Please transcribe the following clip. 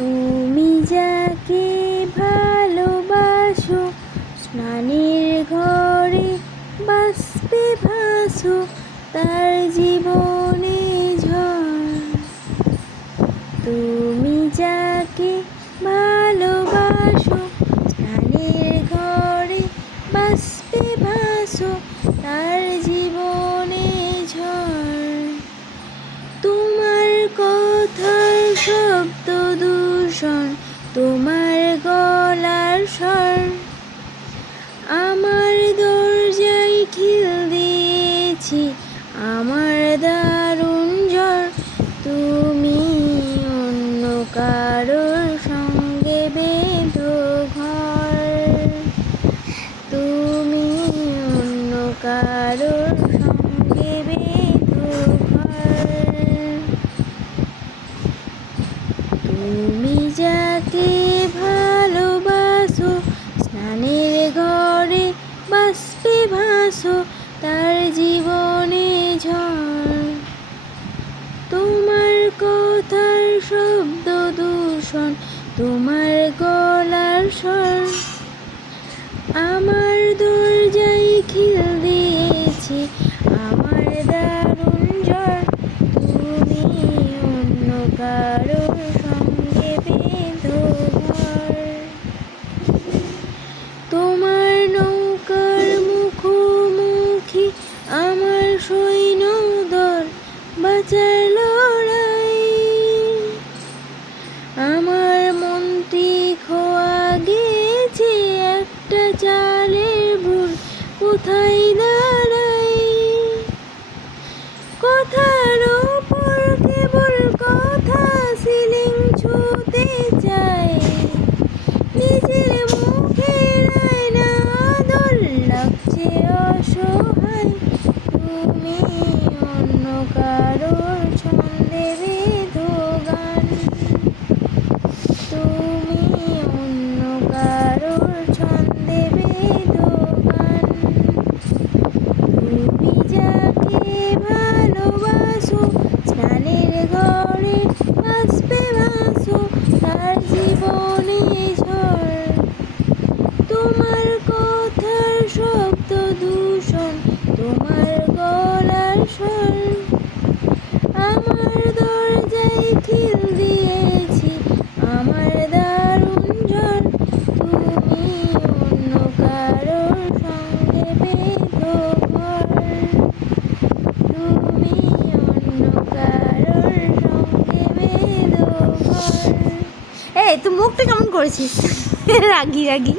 তুমি যাকে ভালোবাসো, স্নানের ঘরে বাষ্পে ভাসো, তার জীবনে ঝড়। তুমি যাকে ভালোবাসো, স্নানের ঘরে বাষ্পে ভাসো, তার জীবনে ঝড়। তোমার কথার শব্দ দূষণ, তোমার গলার স্বর আমার দরজায় খিল দিয়েছি, আমার দারুণ ঝড়। তুমি অন্য কারোর সঙ্গে বেঁধো ঘর, তুমি অন্য কারোর সঙ্গে বেঁধো ঘর। তুমি যাকে ভালোবাসো, স্নানের ঘরে বাষ্পে ভাসো, তার জীবনে ঝড়। তোমার কথার শব্দ দূষণ, তোমার গলার স্বর আমার দরজায় খিল দিয়েছি, আমার দারুণ ঝড়। তুমি অন্য কারোর সঙ্গে বেঁধো ঘর। তোমার নৌকার মুখোমুখি আমার সৈন্যদল, বাঁচার লড়াই। আমার মন্ত্রী খোয়া গেছে একটা চালের ভুল, কোথায় দাঁড়াই। কথার ওপর কেবল কথা, সিলিং ছুঁতে চাই। নিজের মুখের আয়না আদর লাগছে অসহায়। তুমি অন্য কারোর ছন্দে বেঁধো গান, তুমি অন্য কারোর ছন্দে বেঁধো গান। তুমি যাকে ভালোবাসো, স্নানের ঘরে বাষ্পে ভাসো, তার জীবনে ঝড়। তোমার কথার শব্দ দূষণ, তোমার গলার স্বর আমার দরজায় খিল দিয়েছি, আমার দারুণ ঝড়। তুমি অন্য কারোর সঙ্গে বেঁধো ঘর, তুমি অন্য কারোর সঙ্গে বেঁধো ঘর। এই তুই মুখটা কেমন করেছিস? রাগি রাগি।